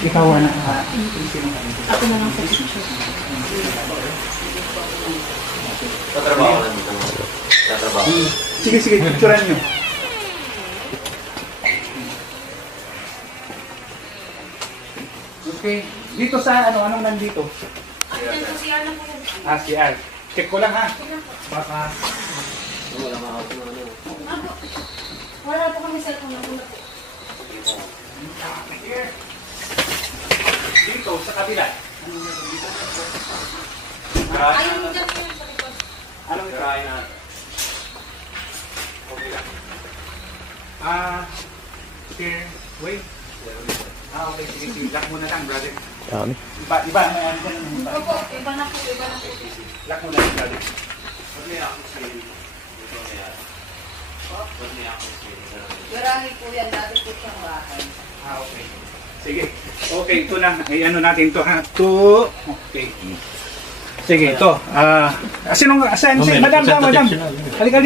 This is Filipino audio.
Ikaw na. Ako na lang sa picture. Tatrabaho lang dito. Tatrabaho. Sige, picturean nyo. Okay. Dito sa anong nandito? Yan po siya na po. Si Al. Check ko lang ha. Baka... Wala mga ako na ano. Wala po kami cellphone na po. Dito, sa kabila. Ayun dyan po yun sa likod. Anong ito? Try na. Okay lang. Okay. Wait. Okay. Sige. Lock muna lang, brother. Dami. Iba. May ano dyan. Opo, iba na po. Lock muna lang, brother. Pag may ako sa ito kaya. Pag may ako sa Marami po yan. Dati po siyang bahay. Okay. Sige. Okay, ito na. Ay, ano natin to ha? Okay. Sige, ito. Saan si Madam? Halika.